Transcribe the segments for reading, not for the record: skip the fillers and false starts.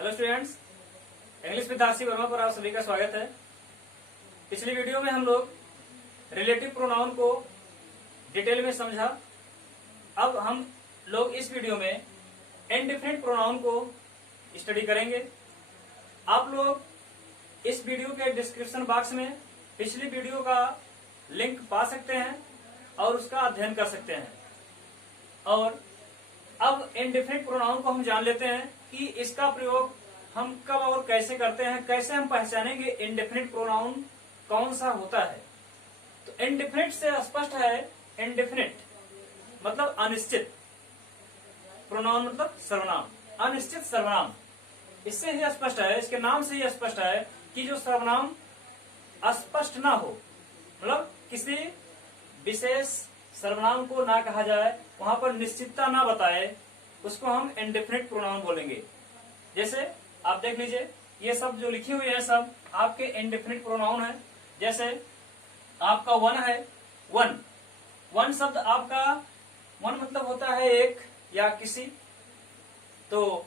Hello students, English with RC Verma पर आप सभी का स्वागत है। पिछली वीडियो में हम लोग रिलेटिव प्रोनाउन को डिटेल में समझा। अब हम लोग इस वीडियो में इंडिफिनिट प्रोनाउन को स्टडी करेंगे। आप लोग इस वीडियो के डिस्क्रिप्शन बॉक्स में पिछली वीडियो का लिंक पा सकते हैं और उसका अध्ययन कर सकते हैं। और अब इंडिफिनिट प्रोनाउन को हम जान लेते हैं कि इसका प्रयोग हम कब और कैसे करते हैं, कैसे हम पहचानेंगे इंडिफिनिट प्रोनाउन कौन सा होता है। तो इंडिफिनिट से स्पष्ट है, इंडिफिनिट मतलब अनिश्चित, प्रोनाउन मतलब सर्वनाम, अनिश्चित सर्वनाम। इससे ही स्पष्ट है, इसके नाम से ही स्पष्ट है कि जो सर्वनाम अस्पष्ट ना हो, मतलब किसी विशेष सर्वनाम को ना कहा जाए, वहां पर निश्चितता ना बताए, उसको हम इंडिफिनिट प्रोनाउन बोलेंगे। जैसे आप देख लीजिए, ये सब जो लिखे हुए हैं सब आपके इंडिफिनिट प्रोनाउन है। जैसे आपका वन है, वन, वन शब्द आपका, वन मतलब होता है एक या किसी। तो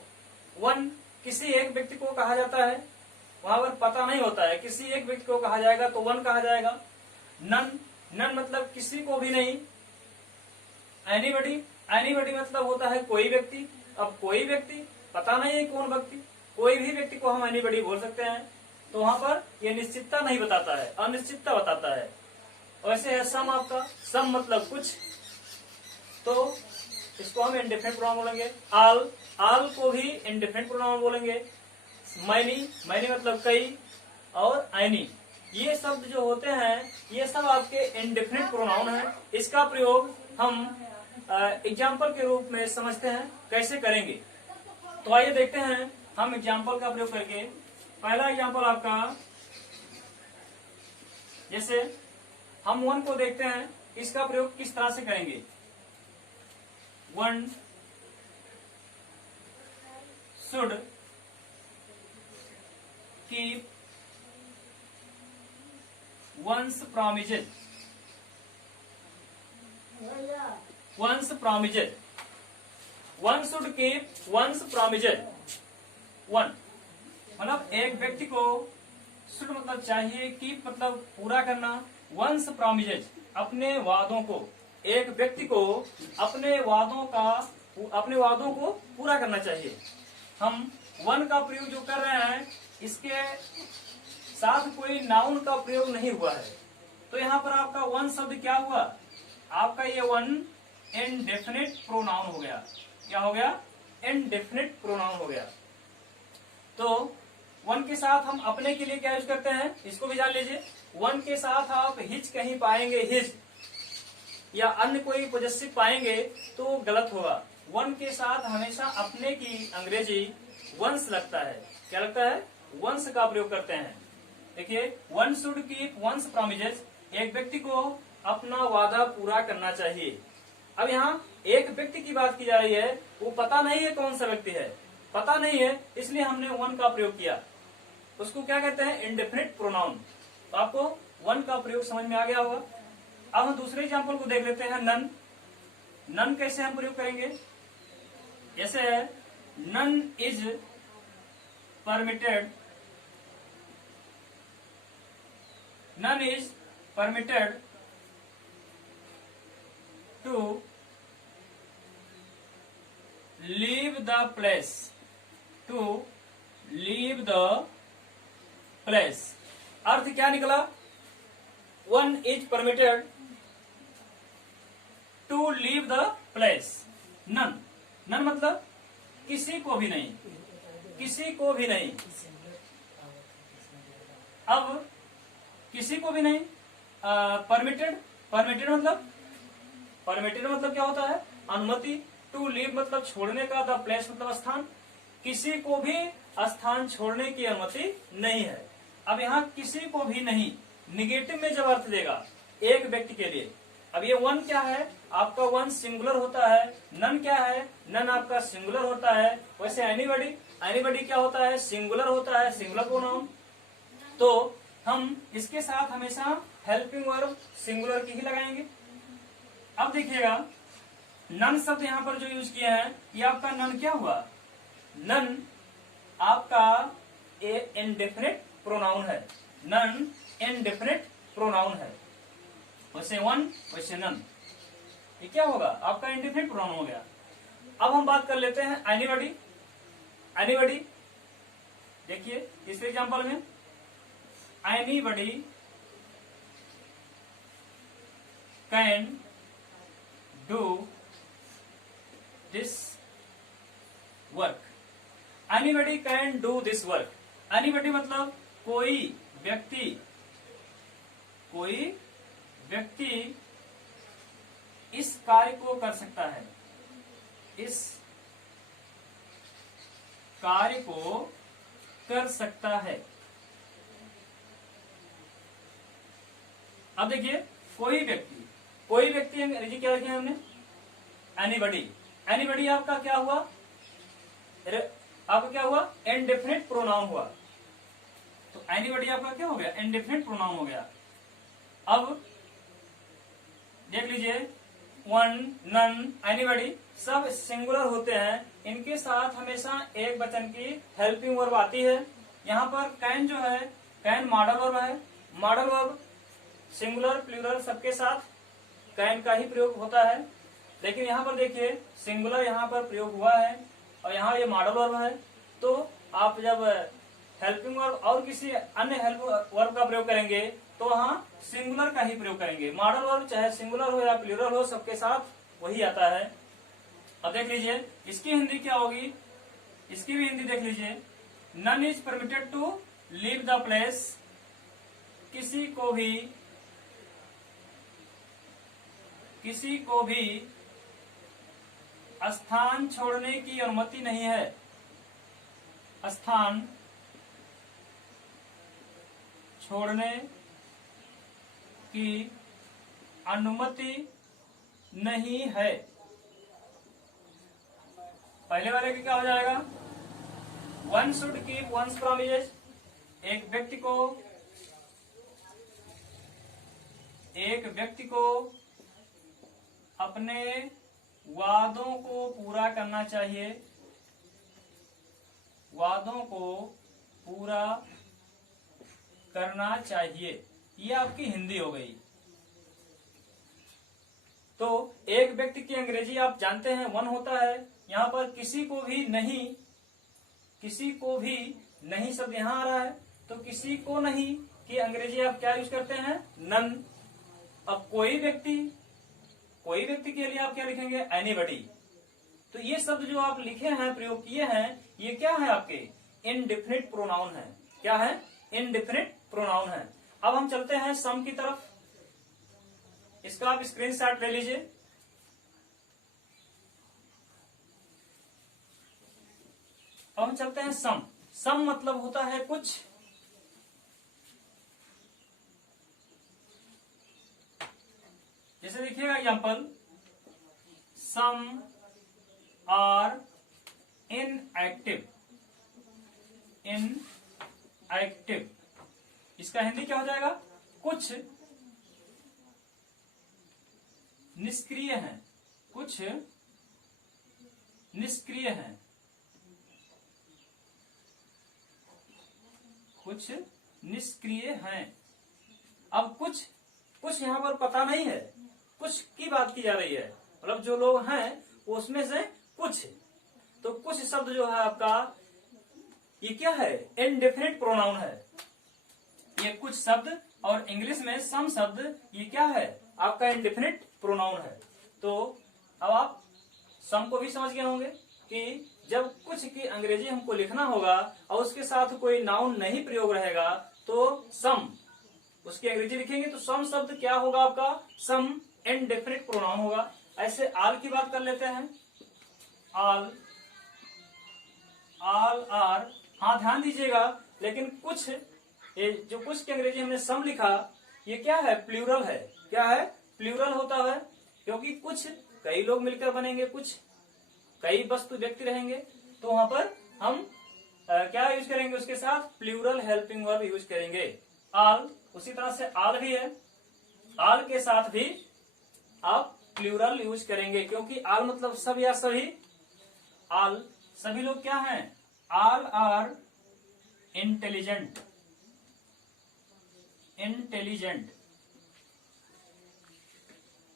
वन किसी एक व्यक्ति को कहा जाता है, वहां पर पता नहीं होता है, किसी एक व्यक्ति को कहा जाएगा तो वन कहा जाएगा। नन, नन मतलब किसी को भी नहीं। एनीबडी, एनीबडी मतलब होता है कोई व्यक्ति। अब कोई व्यक्ति पता नहीं है कौन व्यक्ति, कोई भी व्यक्ति को हम एनीबडी बोल सकते हैं। तो वहां पर ये निश्चितता नहीं बताता है, अनिश्चितता बताता है। वैसे है सम, आपका सम मतलब कुछ, तो इसको हम इंडिफिनिट प्रोनाउन बोलेंगे। आल, आल को भी इंडिफिनिट प्रोनाउन बोलेंगे। मैनी, मैनी मतलब कई, और एनी, ये शब्द जो होते हैं ये सब आपके इंडिफिनिट प्रोनाउन है। इसका प्रयोग हम एग्जाम्पल के रूप में समझते हैं, कैसे करेंगे। तो आइए देखते हैं हम एग्जाम्पल का प्रयोग करके। पहला एग्जाम्पल आपका, जैसे हम वन को देखते हैं, इसका प्रयोग किस तरह से करेंगे। One should keep one's promised, one's promised, one should keep one's promised. One मतलब एक व्यक्ति को, शुड मतलब चाहिए, कीप मतलब पूरा करना, वंस प्रॉमिसेड अपने वादों को, एक व्यक्ति को अपने वादों को पूरा करना चाहिए। हम वन का प्रयोग जो कर रहे हैं, इसके साथ कोई नाउन का प्रयोग नहीं हुआ है। तो यहाँ पर आपका वन शब्द क्या हुआ, आपका ये वन इंडेफिनिट प्रोनाउन हो गया। क्या हो गया? इंडेफिनिट प्रोनाउन हो गया। तो वन के साथ हम अपने के लिए क्या यूज करते हैं, इसको भी जान लीजिए। वन के साथ आप हिज कहीं पाएंगे, हिज या अन्य कोई पॉजेसिव पाएंगे तो गलत होगा। वन के साथ हमेशा अपने की अंग्रेजी वंस लगता है। क्या लगता है? वंस का प्रयोग करते हैं। देखिए, one should keep once promises, एक व्यक्ति को अपना वादा पूरा करना चाहिए। अब यहाँ एक व्यक्ति की बात की जा रही है, वो पता नहीं है कौन सा व्यक्ति है, पता नहीं है, इसलिए हमने वन का प्रयोग किया। उसको क्या कहते हैं? Indefinite pronoun. तो आपको वन का प्रयोग समझ में आ गया होगा। अब हम दूसरे एग्जाम्पल को देख लेते हैं, नन। नन कैसे हम प्रयोग करेंगे? जैसे है, none is permitted, none is permitted to leave the place, to leave the place। अर्थ क्या निकला? one is permitted to leave the place। none, none मतलब किसी को भी नहीं, किसी को भी नहीं। अब किसी को भी नहीं, परमिटेड, परमिटेड मतलब क्या होता है? अनुमति। टू लीव मतलब छोड़ने का, द प्लेस मतलब स्थान, किसी को भी स्थान छोड़ने की अनुमति नहीं है। अब यहाँ किसी को भी नहीं निगेटिव में जब अर्थ देगा एक व्यक्ति के लिए। अब ये वन क्या है? आपका वन सिंगुलर होता है। नन क्या है? नन आपका सिंगुलर होता है। वैसे एनीबडी, एनीबडी क्या होता है? सिंगुलर होता है, सिंगुलर प्रोनाउन। तो हम इसके साथ हमेशा हेल्पिंग वर्ब सिंगुलर की ही लगाएंगे। अब देखिएगा, नन शब्द यहाँ पर जो यूज किया है, ये आपका नन क्या हुआ? नन आपका ये इंडेफिनिट प्रोनाउन है, नन इंडेफिनिट प्रोनाउन है। वैसे वन वैसे नन, ये क्या होगा? आपका इंडेफिनिट प्रोनाउन हो गया। अब हम बात कर लेते हैं एनीबॉडी। एनीबॉडी देखिए तीसरे एग्जांपल में, anybody can do this work. Anybody can do this work. Anybody मतलब कोई व्यक्ति, कोई व्यक्ति इस कार्य को कर सकता है, इस कार्य को कर सकता है। अब देखिए कोई व्यक्ति, कोई व्यक्ति अंग्रेजी क्या लिखे हमने? एनीबॉडी। एनीबॉडी आपका क्या हुआ? आपका क्या हुआ? इंडेफिनिट प्रोनाउन हुआ। तो एनीबॉडी आपका क्या हो गया? इंडेफिनिट प्रोनाउन हो गया। अब देख लीजिए वन, नन, एनीबॉडी सब सिंगुलर होते हैं, इनके साथ हमेशा एक वचन की हेल्पिंग वर्ब आती है। यहाँ पर कैन जो है, कैन मॉडल वर्ब है। मॉडल वर्ब सिंगुलर प्लूरल सबके साथ कैन का ही प्रयोग होता है, लेकिन यहाँ पर देखिए सिंगुलर यहाँ पर प्रयोग हुआ है और यहाँ ये मॉडल वर्ब है। तो आप जब हेल्पिंग वर्ब और किसी अन्य हेल्प वर्ब का प्रयोग करेंगे तो वहाँ सिंगुलर का ही प्रयोग करेंगे। मॉडल वर्ब चाहे सिंगुलर हो या प्लूरल हो, सबके साथ वही आता है। अब देख लीजिए इसकी हिंदी क्या होगी? इसकी भी हिंदी देख लीजिए, none is permitted to leave the place. किसी को भी स्थान छोड़ने की अनुमति नहीं है। स्थान छोड़ने की अनुमति नहीं है। पहले वाले की क्या हो जाएगा? One should keep once promises. एक व्यक्ति को अपने वादों को पूरा करना चाहिए। वादों को पूरा करना चाहिए। ये आपकी हिंदी हो गई। तो एक व्यक्ति की अंग्रेजी आप जानते हैं वन होता है। यहाँ पर किसी को भी नहीं शब्द यहाँ आ रहा है, तो किसी को नहीं की अंग्रेजी आप क्या यूज करते हैं? नन। अब कोई व्यक्ति के लिए आप क्या लिखेंगे? एनीबॉडी। तो ये शब्द जो आप लिखे हैं, प्रयोग किए हैं, ये क्या है? आपके इनडेफिनिट प्रोनाउन है। क्या है? इनडेफिनिट प्रोनाउन है। अब हम चलते हैं सम की तरफ। इसका आप स्क्रीनशॉट ले लीजिए। अब हम चलते हैं सम। सम मतलब होता है कुछ। जैसे देखिएगा example, some are inactive. Inactive इसका हिंदी क्या हो जाएगा? कुछ निष्क्रिय हैं। कुछ निष्क्रिय हैं। कुछ निष्क्रिय हैं। अब कुछ यहाँ पर पता नहीं है, कुछ की बात की जा रही है, मतलब जो लोग हैं उसमें से कुछ। तो कुछ शब्द जो है आपका, ये क्या है? इनडेफिनिट प्रोनाउन है। ये कुछ शब्द और इंग्लिश में सम शब्द, ये क्या है? आपका इनडेफिनिट प्रोनाउन है। तो अब आप सम को भी समझ गए होंगे कि जब कुछ की अंग्रेजी हमको लिखना होगा और उसके साथ कोई नाउन नहीं प्रयोग रहेगा तो सम, उसकी अंग्रेजी लिखेंगे तो सम शब्द क्या होगा? आपका सम इनडेफिनिट प्रोनाउन होगा। ऐसे आल की बात कर लेते हैं। आल आर, हाँ ध्यान दीजिएगा, लेकिन कुछ, ये जो कुछ की अंग्रेजी हमने सम लिखा, ये क्या है? प्लूरल है। क्या है? प्लूरल होता है, क्योंकि कुछ कई लोग मिलकर बनेंगे, कुछ कई वस्तु व्यक्ति रहेंगे, तो वहां पर हम क्या यूज करेंगे? उसके साथ प्लूरल हेल्पिंग वर्ब यूज करेंगे। आल, उसी तरह से आल भी है, आल के साथ भी आप प्लूरल यूज करेंगे, क्योंकि आल मतलब सब या सभी। आल सभी लोग क्या हैं? All are intelligent, intelligent,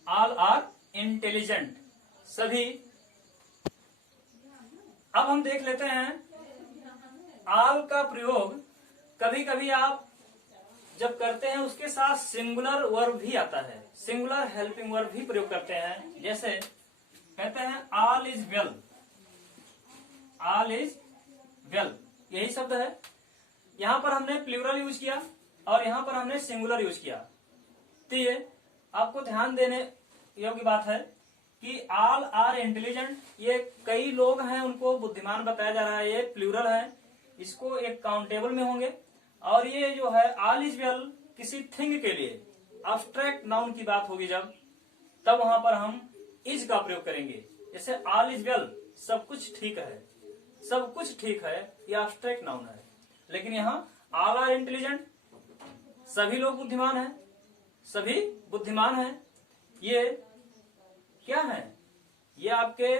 all are intelligent, सभी। अब हम देख लेते हैं ऑल का प्रयोग कभी कभी आप जब करते हैं उसके साथ सिंगुलर वर्ब भी आता है, सिंगुलर हेल्पिंग वर्ब भी प्रयोग करते हैं। जैसे कहते हैं all is well, all is well, यही शब्द है। यहां पर हमने प्लूरल यूज किया और यहां पर हमने सिंगुलर यूज किया। तो ये आपको ध्यान देने योग्य बात है कि ऑल आर इंटेलिजेंट, ये कई लोग हैं उनको बुद्धिमान बताया जा रहा है, ये प्लूरल है, इसको एक काउंटेबल में होंगे। और ये जो है ऑल इज वेल किसी थिंग के लिए अब्स्ट्रैक्ट नाउन की बात होगी जब, तब वहां पर हम इज का प्रयोग करेंगे। जैसे ऑल इज वेल, सब कुछ ठीक है, सब कुछ ठीक है, ये अब्स्ट्रैक्ट नाउन है। लेकिन यहाँ ऑल आर इंटेलिजेंट, सभी लोग बुद्धिमान हैं, सभी बुद्धिमान हैं, ये क्या है, ये आपके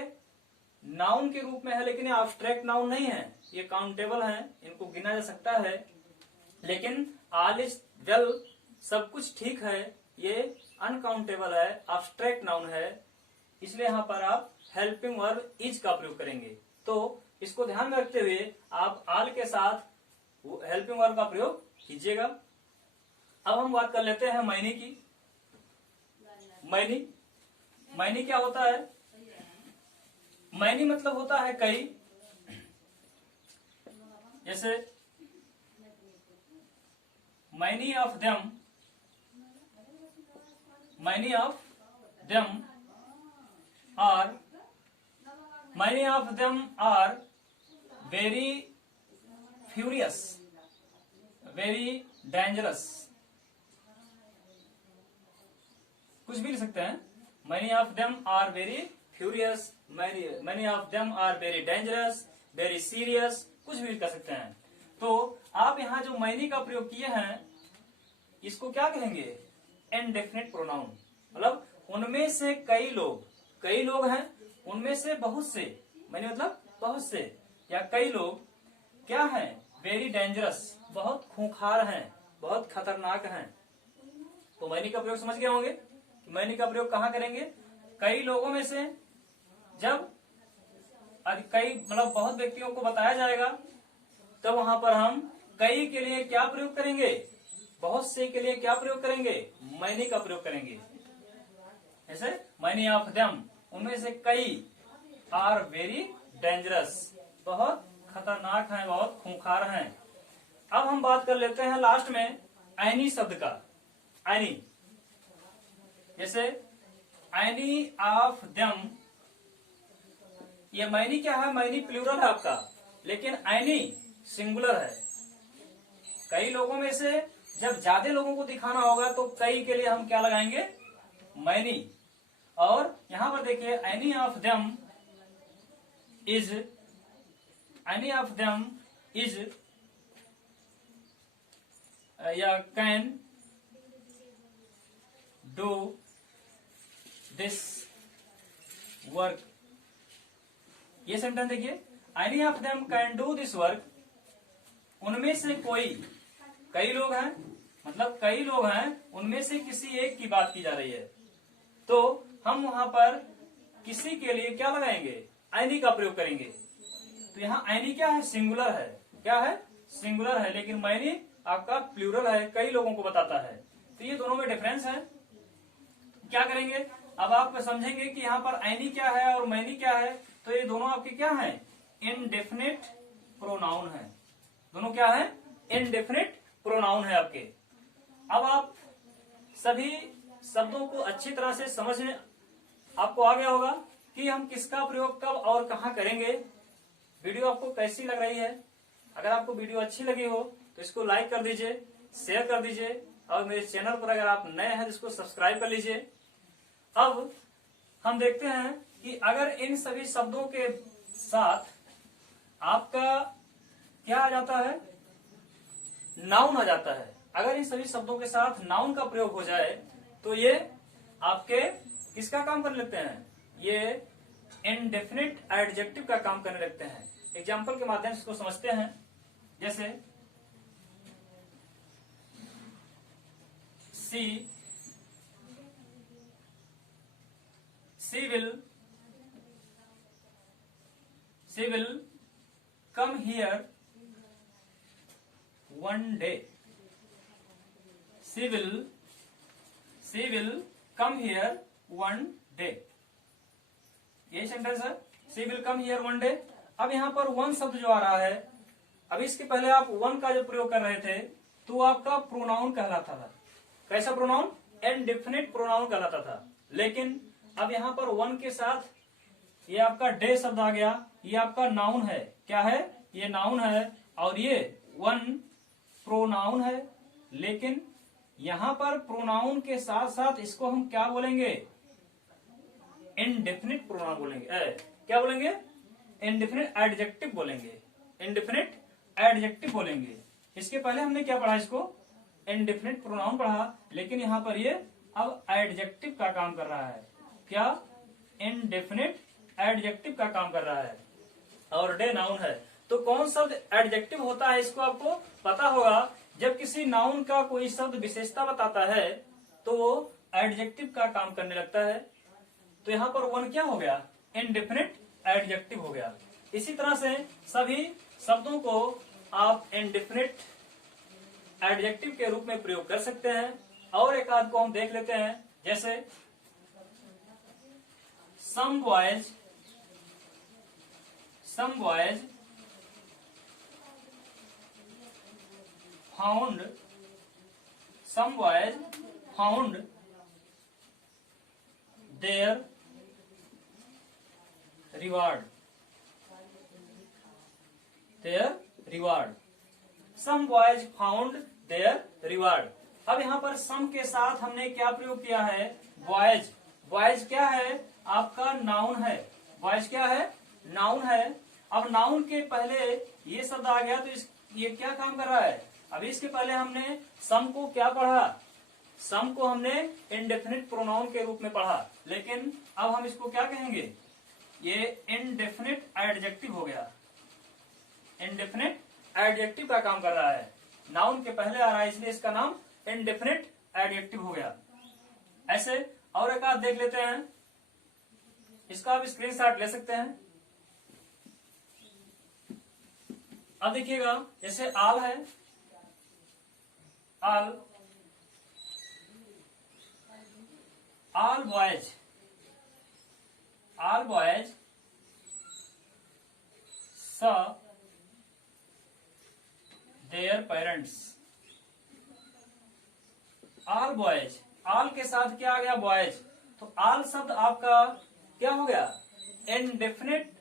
नाउन के रूप में है, लेकिन ये अब्स्ट्रैक्ट नाउन नहीं है, ये काउंटेबल है, इनको गिना जा सकता है। लेकिन ऑल इज वेल, सब कुछ ठीक है, ये अनकाउंटेबल है, अब्स्ट्रैक्ट नाउन है, इसलिए यहां पर आप हेल्पिंग वर्ब इज का प्रयोग करेंगे। तो इसको ध्यान में रखते हुए आप ऑल के साथ हेल्पिंग वर्ब का प्रयोग कीजिएगा। अब हम बात कर लेते हैं मैनी की। मैनी, मैनी क्या होता है? मैनी मतलब होता है कई। जैसे many of them, many of them are, many of them are very furious, very dangerous, कुछ भी लिख सकते हैं। Many of them are very furious, many of them are very dangerous, very serious, कुछ भी कर सकते हैं। तो आप यहाँ जो मैनी का प्रयोग किए हैं इसको क्या कहेंगे? इनडेफिनिट प्रोनाउन, मतलब उनमें से कई लोग, कई लोग हैं, उनमें से बहुत से, मैनी मतलब बहुत से या कई लोग क्या हैं? वेरी डेंजरस, बहुत खूंखार हैं, बहुत खतरनाक हैं। तो मैनी का प्रयोग समझ गए होंगे। मैनी का प्रयोग कहाँ करेंगे? कई लोगों में से, जब कई मतलब बहुत व्यक्तियों को बताया जाएगा तब वहां पर हम कई के लिए क्या प्रयोग करेंगे? बहुत से के लिए क्या प्रयोग करेंगे? मैनी का प्रयोग करेंगे। ऐसे मैनी ऑफ देम, उनमें से कई, आर वेरी डेंजरस, बहुत खतरनाक हैं, बहुत खूंखार हैं। अब हम बात कर लेते हैं लास्ट में एनी शब्द का। एनी, जैसे एनी ऑफ देम, ये मैनी क्या है? मैनी प्लूरल है आपका, लेकिन एनी सिंगुलर है। कई लोगों में से जब ज्यादा लोगों को दिखाना होगा तो कई के लिए हम क्या लगाएंगे? मैनी। और यहां पर देखिए any of them is, any of them is या कैन डू दिस वर्क। ये सेंटेंस देखिए, any of them can do this work, उनमें से कोई, कई लोग हैं मतलब कई लोग हैं, उनमें से किसी एक की बात की जा रही है। तो हम वहां पर किसी के लिए क्या लगाएंगे? एनी का प्रयोग करेंगे। तो यहाँ एनी क्या है? सिंगुलर है। क्या है? सिंगुलर है, लेकिन मैनी आपका प्लूरल है, कई लोगों को बताता है। तो ये दोनों में डिफरेंस है। क्या करेंगे? अब आप समझेंगे कि यहाँ पर एनी क्या है और मैनी क्या है। तो ये दोनों आपके क्या है? इनडेफिनिट प्रोनाउन है। दोनों क्या है? इनडेफिनिट प्रोनाउन है आपके। अब आप सभी शब्दों को अच्छी तरह से समझने आपको आ गया होगा कि हम किसका प्रयोग कब और कहां करेंगे। वीडियो आपको कैसी लग रही है? अगर आपको वीडियो अच्छी लगी हो तो इसको लाइक कर दीजिए, शेयर कर दीजिए, और मेरे चैनल पर अगर आप नए हैं तो इसको सब्सक्राइब कर लीजिए। अब हम देखते हैं कि अगर इन सभी शब्दों के साथ आपका क्या आ जाता है? नाउन आ जाता है। अगर इन सभी शब्दों के साथ नाउन का प्रयोग हो जाए तो ये आपके किसका काम करने लगते हैं? ये इनडेफिनिट एडजेक्टिव का काम करने लगते हैं। एग्जाम्पल के माध्यम से इसको समझते हैं। जैसे she will come here one day. She will come here one day. यही सेंटेंस है, she will come here one day। अब यहाँ पर वन शब्द जो आ रहा है, अब इसके पहले आप वन का जो प्रयोग कर रहे थे तो आपका प्रोनाउन कहलाता था। कैसा प्रोनाउन? इनडेफिनिट प्रोनाउन कहलाता था। लेकिन अब यहाँ पर वन के साथ ये आपका डे शब्द आ गया, ये आपका नाउन है। क्या है? ये नाउन है और ये वन प्रोनाउन है। लेकिन यहाँ पर प्रोनाउन के साथ साथ इसको हम क्या बोलेंगे? इनडेफिनिट प्रोनाउन बोलेंगे। क्या बोलेंगे? इनडेफिनिट एडजेक्टिव बोलेंगे। इनडेफिनिट एडजेक्टिव बोलेंगे। इसके पहले हमने क्या पढ़ा? इसको इनडेफिनिट प्रोनाउन पढ़ा, लेकिन यहाँ पर ये अब एडजेक्टिव का काम कर रहा है। क्या? इनडेफिनिट एडजेक्टिव का काम कर रहा है और डे नाउन है। तो कौन शब्द एडजेक्टिव होता है इसको आपको पता होगा। जब किसी नाउन का कोई शब्द विशेषता बताता है तो वो एडजेक्टिव का काम करने लगता है। तो यहाँ पर वन क्या हो गया? इनडेफिनिट एडजेक्टिव हो गया। इसी तरह से सभी शब्दों को आप इनडेफिनिट एडजेक्टिव के रूप में प्रयोग कर सकते हैं। और एक आध को हम देख लेते हैं। जैसे some boys found their reward। Some boys found their reward। अब यहाँ पर सम के साथ हमने क्या प्रयोग किया है? बॉयज। बॉयज क्या है? आपका नाउन है। बॉयज क्या है? नाउन है। अब नाउन के पहले ये शब्द आ गया तो ये क्या काम कर रहा है? अभी इसके पहले हमने सम को क्या पढ़ा? सम को हमने इनडेफिनिट प्रोनाउन के रूप में पढ़ा, लेकिन अब हम इसको क्या कहेंगे? ये इनडेफिनिट एडजेक्टिव हो गया। इनडेफिनिट एडजेक्टिव का काम कर रहा है। नाउन के पहले आ रहा है इसलिए इसका नाम इनडेफिनिट एडजेक्टिव हो गया। ऐसे और एक आध देख लेते हैं। इसका आप स्क्रीनशॉट ले सकते हैं। अब देखिएगा, जैसे आल है, all boys saw their parents। All boys, all के साथ क्या आ गया? बॉयज। तो ऑल शब्द आपका क्या हो गया? इनडेफिनिट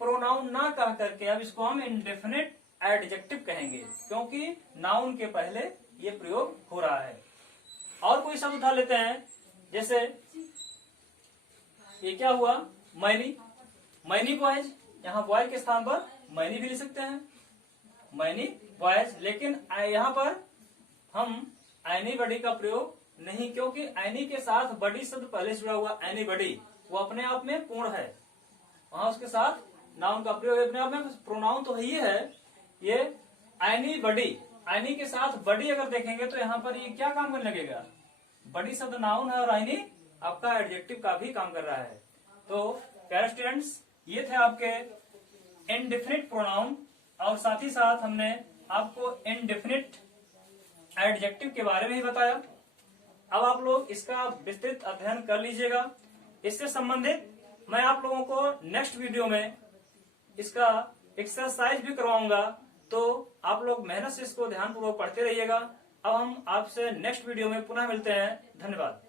प्रोनाउन ना कह करके अब इसको हम इनडेफिनिट एडजेक्टिव कहेंगे, क्योंकि नाउन के पहले ये प्रयोग हो रहा है। और कोई शब्द उठा लेते हैं। जैसे ये क्या हुआ? मैनी। मैनी बॉयज, यहाँ बॉय के स्थान पर मैनी भी ले सकते हैं। Many boys. लेकिन यहाँ पर हम एनी बडी का प्रयोग नहीं, क्योंकि एनी के साथ बडी शब्द पहले से जुड़ा हुआ। एनी बडी वो अपने आप में पूर्ण है, वहां उसके साथ नाउन का प्रयोग अपने आप में प्रोनाउन तो ही है। ये एनी बडी, एनी के साथ बडी अगर देखेंगे तो यहाँ पर ये क्या काम करने लगेगा? बडी शब्द नाउन है और एनी आपका एडजेक्टिव का भी काम कर रहा है। तो प्यारे स्टूडेंट्स, ये थे आपके इनडेफिनिट प्रोनाउन और साथ ही साथ हमने आपको इनडेफिनिट एडजेक्टिव के बारे में ही बताया। अब आप लोग इसका विस्तृत अध्ययन कर लीजिएगा। इससे संबंधित मैं आप लोगों को नेक्स्ट वीडियो में इसका एक्सरसाइज भी करवाऊंगा, तो आप लोग मेहनत से इसको ध्यानपूर्वक पढ़ते रहिएगा। अब हम आपसे नेक्स्ट वीडियो में पुनः मिलते हैं। धन्यवाद।